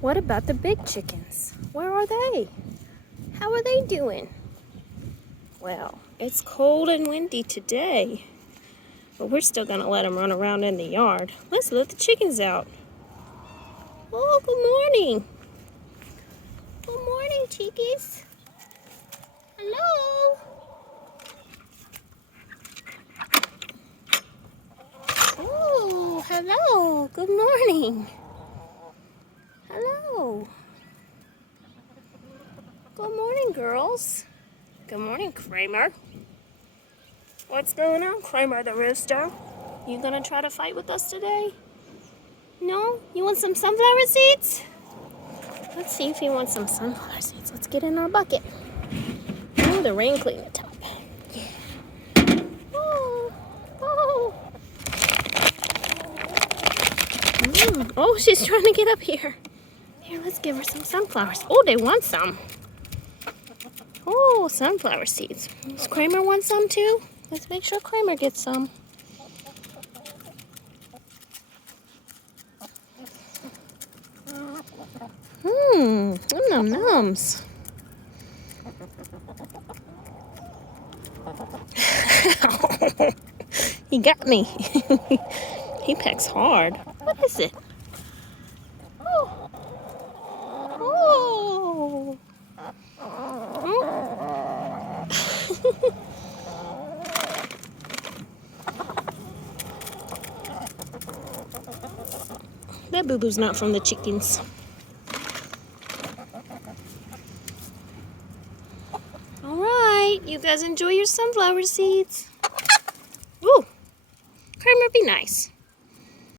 What about the big chickens? Where are they? How are they doing? Well, it's cold and windy today, but we're still gonna let them run around in the yard. Let's let the chickens out. Oh, good morning. Good morning, chickies. Hello. Oh, hello. Good morning. Hello. Good morning, girls. Good morning, Kramer. What's going on, Kramer the rooster? You gonna try to fight with us today? No? You want some sunflower seeds? Let's see if he wants some sunflower seeds. Let's get in our bucket. Oh, the rain cleaned the top. Yeah. Oh, oh. Oh, she's trying to get up here. Here, let's give her some sunflowers. Oh, they want some. Oh, sunflower seeds. Does Kramer want some too? Let's make sure Kramer gets some. Nums. He got me. He pecks hard. What is it? Oh. Oh. That boo-boo's not from the chickens. All right, you guys enjoy your sunflower seeds. Ooh, Kramer, be nice.